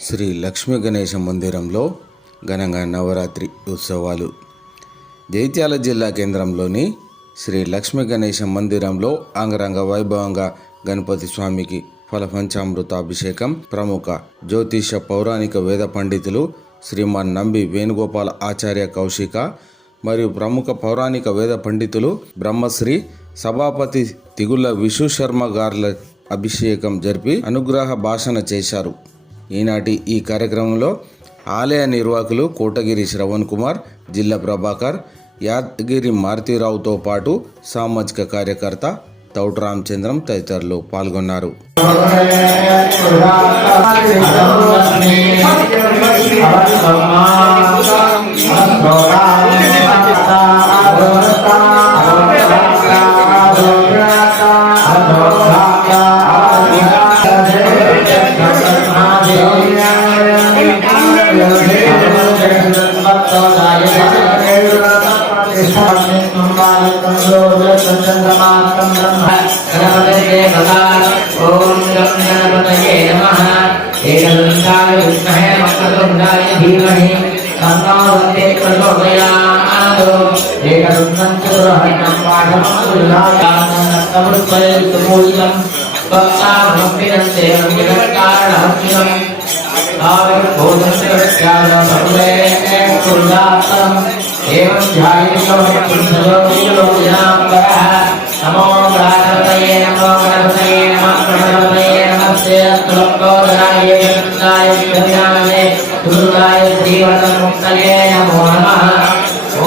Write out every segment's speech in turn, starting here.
శ్రీ లక్ష్మీ గణేశ మందిరంలో ఘనంగా నవరాత్రి ఉత్సవాలు. జైత్యాల జిల్లా కేంద్రంలోని శ్రీ లక్ష్మీ గణేశ మందిరంలో అంగరంగ వైభవంగా గణపతి స్వామికి ఫలపంచామృతాభిషేకం ప్రముఖ జ్యోతిష పౌరాణిక వేద పండితులు శ్రీమాన్ నంబి వేణుగోపాల ఆచార్య కౌశిక మరియు ప్రముఖ పౌరాణిక వేద పండితులు బ్రహ్మశ్రీ సభాపతి తిగుళ్ళ విశ్వశర్మ గార్ల అభిషేకం జరిపి అనుగ్రహ భాషణ చేశారు. ఈనాటి ఈ కార్యక్రమంలో ఆలయ నిర్వాహకులు కోటగిరి శ్రవణ్ కుమార్ జిల్లా ప్రభాకర్ యాదగిరి మారుతీరావుతో పాటు సామాజిక కార్యకర్త తౌట రామచంద్రం తదితరులు పాల్గొన్నారు. गणपतिर्देवतं चन्द्रमात्रं ब्रह्म गणपतिर्देवता ॐ गं गणपतये नमः। एकदन्ताय विद्महे वक्रतुण्डाय धीमहि तन्नो वंदे प्रचोदयात्। एकदन्तं चतुरहरणं पाठमतुल्लायानन्दवृत्तये सुपूजितं वक्ताभ्रमिरन्तेन विरक्तारणहस्तिनम् आविर्भूतस्य विद्यालसमुदे कुर्यात्तम् एवं नमो गणपतये नमो गणपतये नमः गणपतये नमस्ते अस्तुलोकोदराय कृष्णाय विद्यानाय दुर्गाय श्रीवरमुक्तये नमो नमः ॐ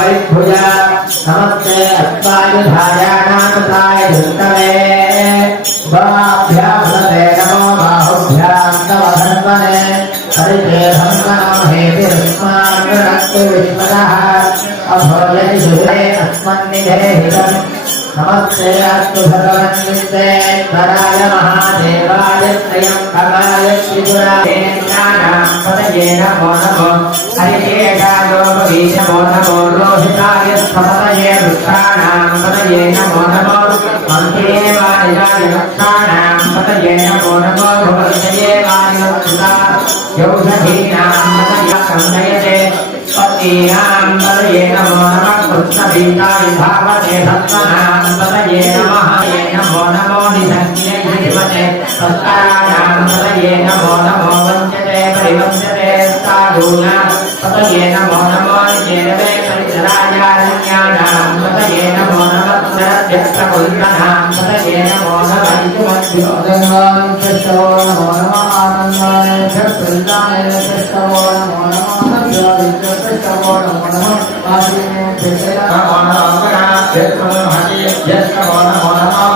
परिभुज नमस्ते अस्मायुधायाणामताय धृत्तवे भवाभ्याभृते नमो बाहुभ्यां तव धन्वने हरिते धन्वनं हेतिरस्मान् विश्वतः अभोजयि शुभे अस्मन्निधे हितम् नमस्ते अस्तु भगवन् विश्वेश्वराय महादेवाय त्र्यम्बकाय त्रिपुरादेन्द्राणां पतये नमो नमो हरिकेशायोपवीश नमो नमो रोहिताय स्थपतये वृक्षाणां पतये नमो नमो मन्त्रे वाणिजाय वृक्षाणां पतये नमो नमो भगवतये वायुक्ता यौषधीनां पतये कन्दयते पतीनां पतये नमो नमः कृष्णभीताय भावते सत्त्वनां पतये नमः ये नमो नमो निधन्ये धीमते सत्ताराणां पतये नमो नमो वञ्चते परिवञ्चते साधूनां पतये नमो नमो निजेनवे परिचरायारण्याणां पतये नमो नमः पुनरध्यक्षकुल्कनां पतये नमो नमः इतिमध्योदयां कृष्णो नमो नमः आनन्दाय कृष्णाय कृष्णो नमो नमः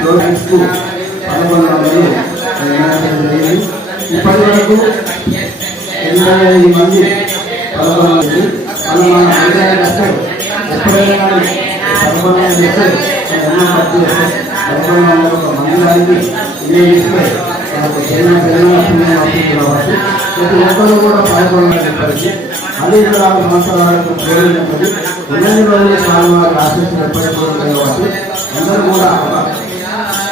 ఫ్లోరింగ్స్కు పదకొండు వందలు ఇప్పటి వరకు ఎనభై ఐదు మంది పదకొండు మంది అలా మన పంచాయతీ వస్తే ఎప్పుడైనా కానీ పదకొండు మంది వస్తే ఎన్నో ఖర్చు పదకొండు వందల ఒక మందిరానికి వినియోగిస్తే మనకు జన్మ జన్మ పుణ్యం అవుతుంది కాబట్టి ప్రతి ఒక్కరు కూడా పదకొండు మంది చెప్పారు అది రోజులు ఎప్పటికీ కాబట్టి అందరూ కూడా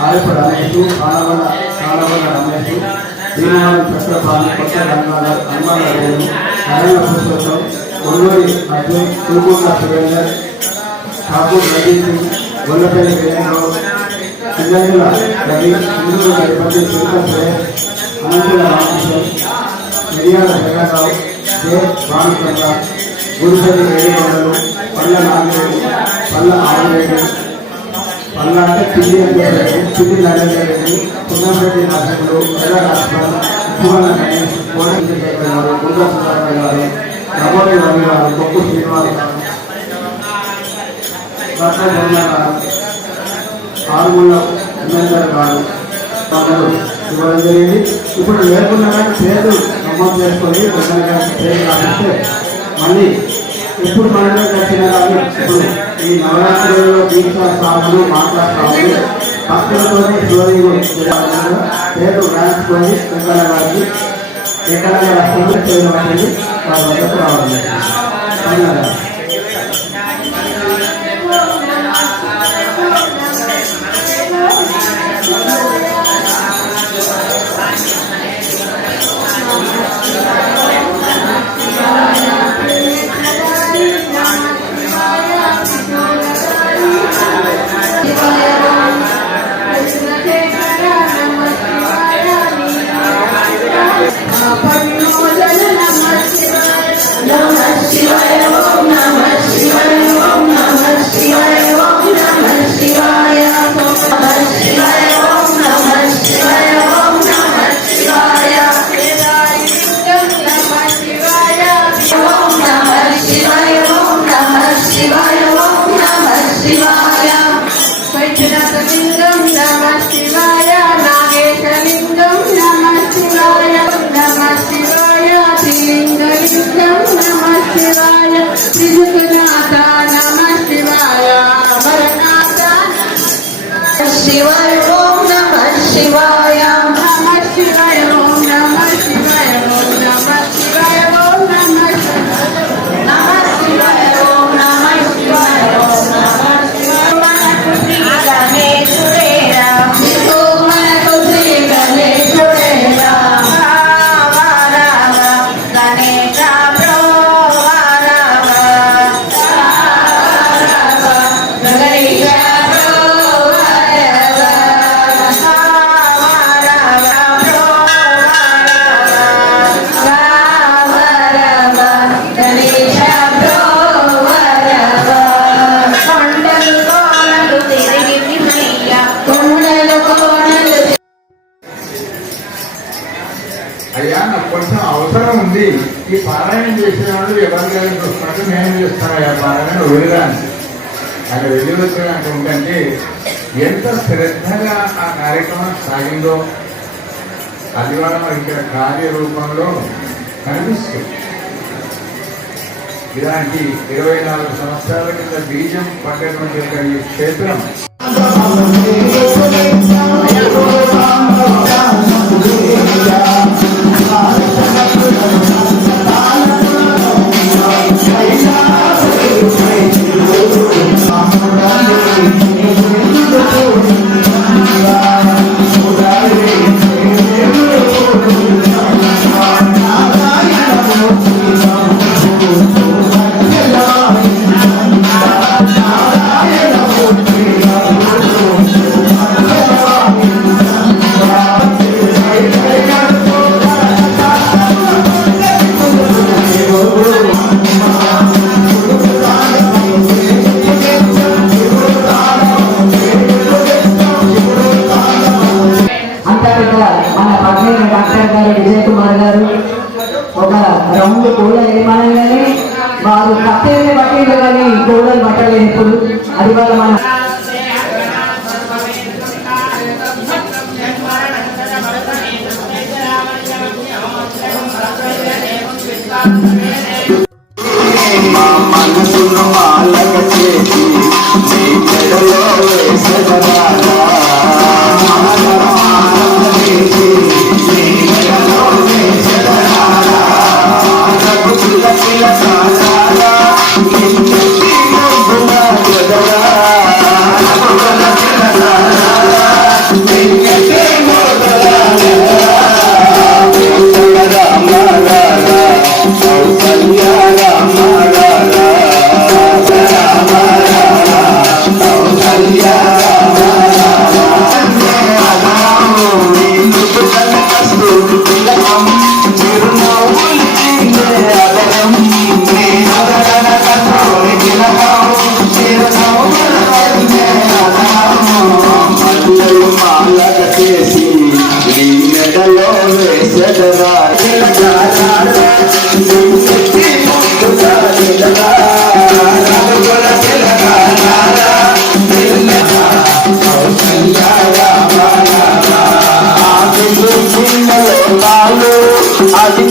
ఆరిప రమేష్ కాలవల కాలవల రమేష్ దీనివారి చక్రపాణి కొత్త రంగాల రంగాల రేణు నరేంద్ర పురుషోత్తం ఒల్లూరి అర్జున్ తూగుండ సురేందర్ ఠాకూర్ రవి గొల్లపల్లి వీరేంద్రరావు చిల్లెల రవి ఇందూరు గణపతి శంకర్ సురేష్ అనంతుల రామకృష్ణ మిరియాల జగన్నాథ్ దే భానుచంద్ర గురుపల్లి వేడుకొండలు పల్ల నాగిరెడ్డి పల్ల ఆదిరెడ్డి అలాగే పిల్లి అంటే పిల్లి నరేంద్రెడ్డి పున్నరెడ్డి నరసింహుడు ప్రజా రాష్ట్రం ఉప్పువల్ల గణేష్ కోడంగి గారు గుండ సుధాకర్ గారు నగోడి రవి గారు కొక్కు శ్రీనివాస్ గారు డాక్టర్ బొమ్మ గారు ఆరుమూల ఉమేందర్ గారు వాళ్ళు ఇవ్వడం జరిగింది. ఇప్పుడు లేకుండా పేరు నమోదు చేసుకొని పేరు రాస్తే మళ్ళీ ఎప్పుడు మనమే వచ్చినా కానీ ఇప్పుడు ఈ నవరాత్రులలో దీక్షా సాగులు మాట్లాడుతాము భక్తులతోనే స్టోరీ పేరు రాసుకొని వెంకన్న గారికి వెంకన్న గారి అసలు చేయడం అనేది వద్దకు రావాలి ధన్యవాదాలు. వెళ్ళాను అక్కడ వెళ్ళి వచ్చినట్టు ఉంటే ఎంత శ్రద్ధగా ఆ కార్యక్రమం సాగిందో అది కూడా మరి ఇక్కడ కార్యరూపంలో కనిపిస్తుంది ఇలాంటి ఇరవై నాలుగు సంవత్సరాల కింద బీజం పట్టేటువంటి ఈ క్షేత్రం Yeah. మనసును మాలక చేసి నీ మెడలో అది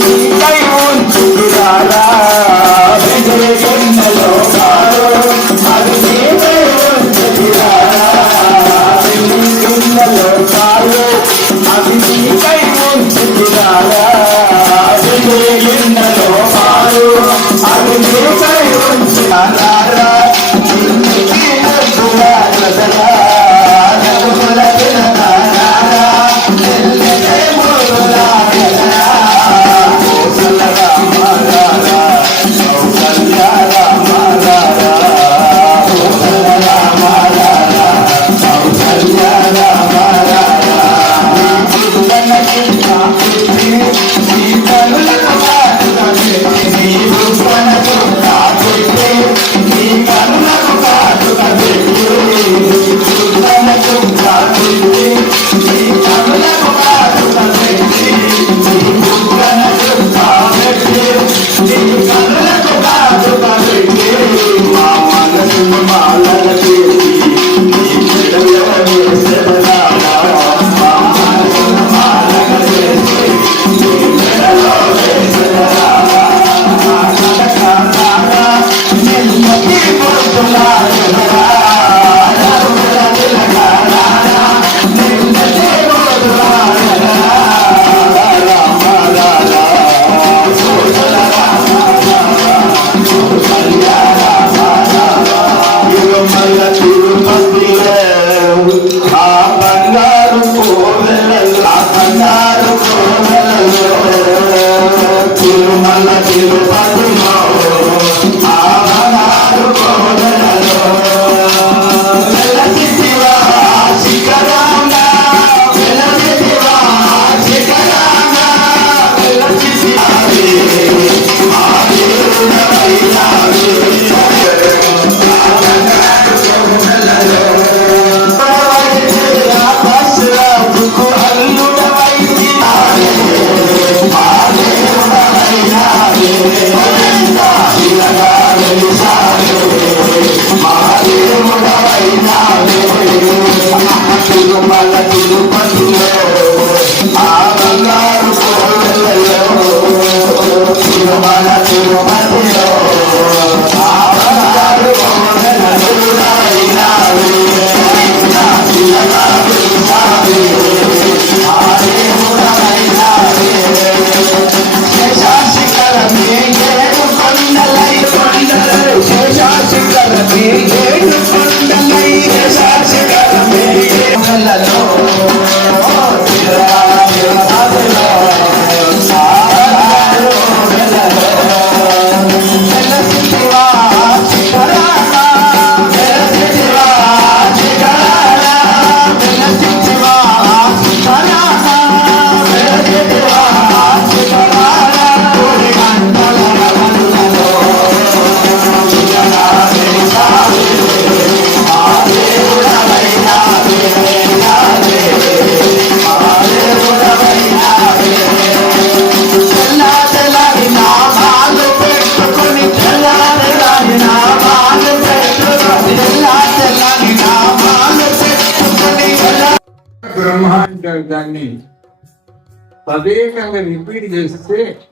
తదేకంగా రిపీట్ చేస్తే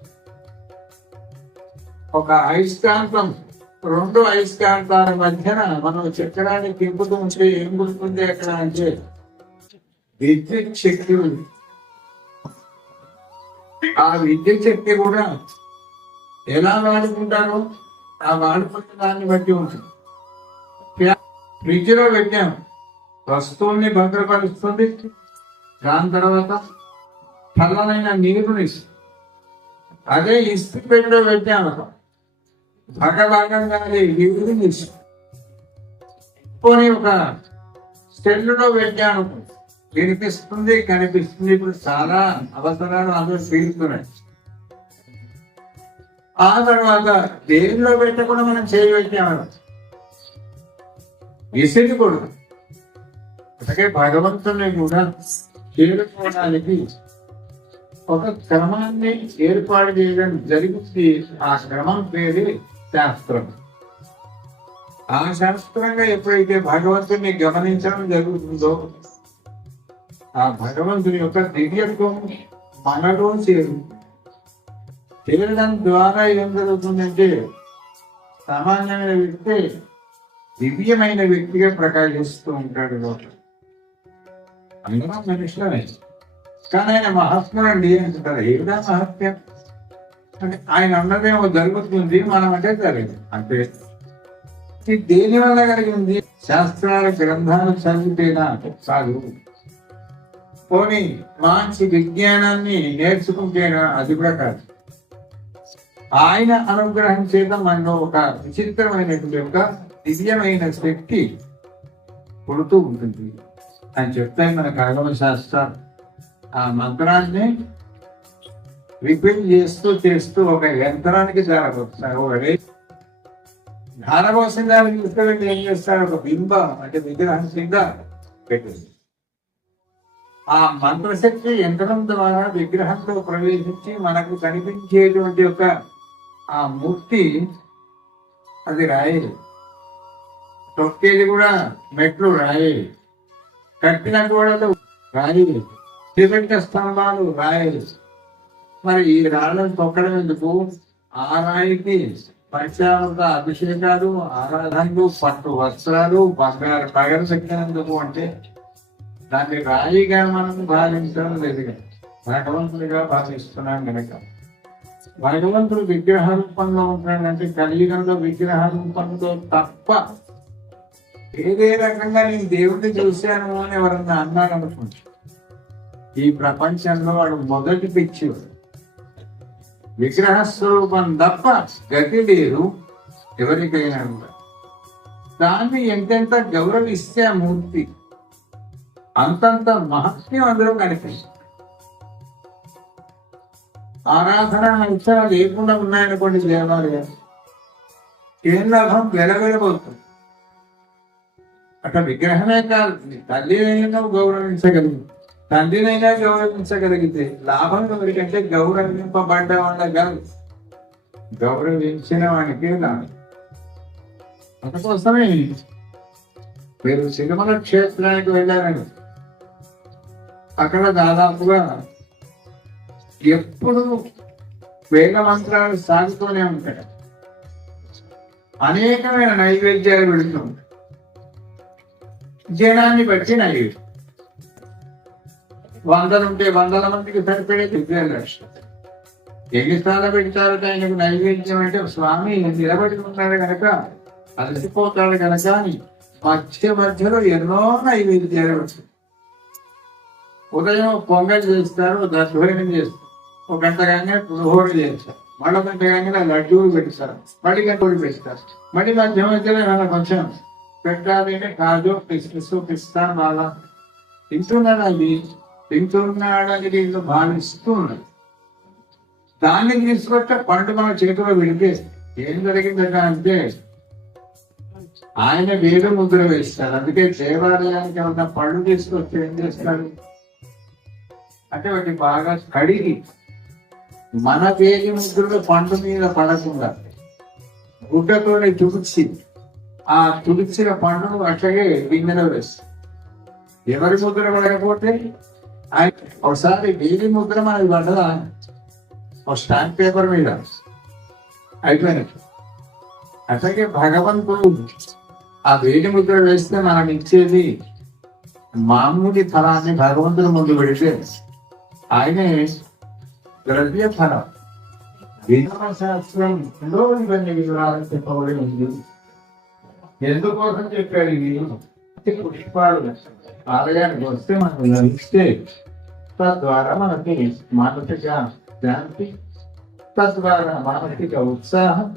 ఒక అయస్కాంతం రెండు అయస్కాంతాల మధ్యన మనం చక్రాన్ని తింపుతూ ఉంటే ఏం గుర్తుంది అక్కడ అంటే విద్యుత్ శక్తి ఉంది. ఆ విద్యుత్ శక్తి కూడా ఎలా వాడుకుంటారు ఆ వాడుకున్న దాన్ని బట్టి ఉంటుంది. ఫ్రిడ్జ్లో పెట్టాం. వస్తువుల్ని భద్రపరుస్తుంది. దాని తర్వాత చల్లనైన నీరుని ఇస్తుంది. అదే ఇస్త్రీ పెట్టిలో పెట్టాము భగభాగంగా నీరుని ఇస్తుంది. పోనీ ఒక స్టెల్లులో పెట్టాను. వినిపిస్తుంది కనిపిస్తుంది. ఇప్పుడు చాలా అవసరాలు అందరూ తీరుతున్నాయి. ఆ తర్వాత దేనిలో పెట్టకుండా మనం చేయబెట్టాము విసిరి కూడా అలాగే భగవంతుని కూడా చేరుకోవడానికి ఒక క్రమాన్ని ఏర్పాటు చేయడం జరిగింది ఆ క్రమం పేరు శాస్త్రం. ఆ శాస్త్రంగా ఎప్పుడైతే భగవంతుని గమనించడం జరుగుతుందో ఆ భగవంతుని యొక్క దివ్యత్వం మనలో చేరు. చేరడం ద్వారా ఏం జరుగుతుందంటే సామాన్యమైన వ్యక్తి దివ్యమైన వ్యక్తిగా ప్రకాశిస్తూ ఉంటాడు లోపల. అందరం మనుషులమే కానీ ఆయన మహాత్ముడు అండి అంటారు ఏమిటా మహాత్మ్యం? అంటే ఆయన అన్నదేమో జరుగుతుంది మనం అంటే జరిగింది. అంటే ఇది దేని వల్ల కలిగింది శాస్త్రాల గ్రంథాలు చదివితేనా? కాదు పోనీ మంచి విజ్ఞానాన్ని నేర్చుకుంటేనా? అది కూడా కాదు. ఆయన అనుగ్రహం చేత మనలో ఒక విచిత్రమైనటువంటి ఒక దివ్యమైన శక్తి పుడుతూ ఉంటుంది. అని చెప్తాయి మన కాగమ శాస్త్రాలు. ఆ మంత్రాన్ని రిపీట్ చేస్తూ చేస్తూ ఒక యంత్రానికి జారబోతున్నారు ఒకటి ధారపోసిన దానికి తీసుకెళ్ళి ఏం చేస్తారు ఒక బింబం అంటే విగ్రహం కింద పెట్టింది. ఆ మంత్రశక్తి యంత్రం ద్వారా విగ్రహంలో ప్రవేశించి మనకు కనిపించేటువంటి ఒక ఆ మూర్తి అది రాయి తొక్కేది కూడా మెట్లు రాయి కట్టిన గోడలు రాయి సిమెంట్ స్తంభాలు రాయలు మరి ఈ రాళ్ళను తొక్కడం ఎందుకు? ఆ రాయికి పంచామృత అభిషేకాలు ఆరాధనలు పట్టు వస్త్రాలు బంగారు పగలు తగ్గినందుకు అంటే దాన్ని రాయిగా మనం భావించడం లేదు భగవంతుడిగా భావిస్తున్నాం కనుక. భగవంతుడు విగ్రహ రూపంలో ఉంటాడంటే కలియుగంలో విగ్రహ రూపంలో తప్ప ఏదే రకంగా నేను దేవుడిని చూశాను అని ఎవరన్నా అన్నాడు అనుకుంటా ఈ ప్రపంచంలో వాడు మొదటి పిచ్చి విగ్రహ స్వరూపం తప్ప గతి లేదు ఎవరికైనా కూడా. దాన్ని ఎంతెంత గౌరవిస్తే ఆ మూర్తి అంతంత మహత్యం అందరూ కనిపిస్తుంది. ఆరాధన అంశాలు లేకుండా ఉన్నాయనుకోండి దేవాలయం ఏం లాభం? వెలవెలబోతుంది. అక్కడ విగ్రహమే కాదు తల్లి గౌరవించగలుగుతుంది తండ్రినైనా గౌరవించగలిగితే లాభం ఎవరికంటే గౌరవింపబడ్డ వాళ్ళ కాదు గౌరవించిన వానికి అందుకోసమే మీరు సినిమల క్షేత్రానికి వెళ్ళారని అక్కడ దాదాపుగా ఎప్పుడు వేద మంత్రాలు సాగుతూనే ఉంటాయి. అనేకమైన నైవేద్యాలు పెడుతూ ఉంటాయి. జనాన్ని బట్టి నైవేద్యం. వందలుంటే వందల మందికి సరిపడే దివ్య లక్షలు ఎన్ని స్థానం పెడతారట ఆయనకు నైవేద్యం అంటే స్వామి నిలబడి ఉన్నాడు కనుక అలసిపోతాడు కనుక అని మధ్య మధ్యలో ఎన్నో నైవేద్యాలు వచ్చింది ఉదయం పొంగల్ చేస్తారు దర్భోజనం చేస్తారు. ఒక గంట కానీ పులిహోర చేస్తారు. మళ్ళీ గంట కానీ లడ్డూలు పెడతారు. మళ్ళీ గంటలు పెడతారు. మళ్ళీ మధ్య మధ్యలో ఏమైనా కొంచెం పెట్టాలి అంటే కాజు కిస్మిస్ పిస్తా బాగా తింటున్నాను అది తింటున్నాడని దీంతో భావిస్తూ ఉన్నది దాన్ని తీసుకొస్తే పండు మన చేతిలో పెడితే ఏం జరిగిందట అంటే ఆయన వేద ముద్ర వేస్తారు. అందుకే దేవాలయానికి ఏమన్నా పళ్ళు తీసుకొస్తే ఏం చేస్తారు? అంటే వాటి బాగా కడిగి మన వేలి ముద్రలు పండు మీద పడకుండా గుడ్డతోనే తుడిచి ఆ తుడిచిన పండును అట్లాగే గిన్నెలో వేస్తారు. ఎవరి ముద్ర పడకపోతే ఒకసారి వీరి ముద్ర మనకి పడ్డదా ఒక స్టాంప్ పేపర్ మీద అయిపోయినట్టు అట్లాగే భగవంతుడు ఆ వేడి ముద్ర వేస్తే మనం ఇచ్చేది మామూలు ఫలాన్ని భగవంతుని ముందు పెడితే ఆయనే ద్రవ్య ఫలం విధాన శాస్త్రంలో ఇవన్నీ వివరాలు చెప్పబడి ఉంది ఎందుకోసం చెప్పాడు ఇది పుష్పాలు ఆలయానికి వస్తే మనకు లభిస్తే తద్వారా మనకి మానసిక శాంతి తద్వారా మానసిక ఉత్సాహం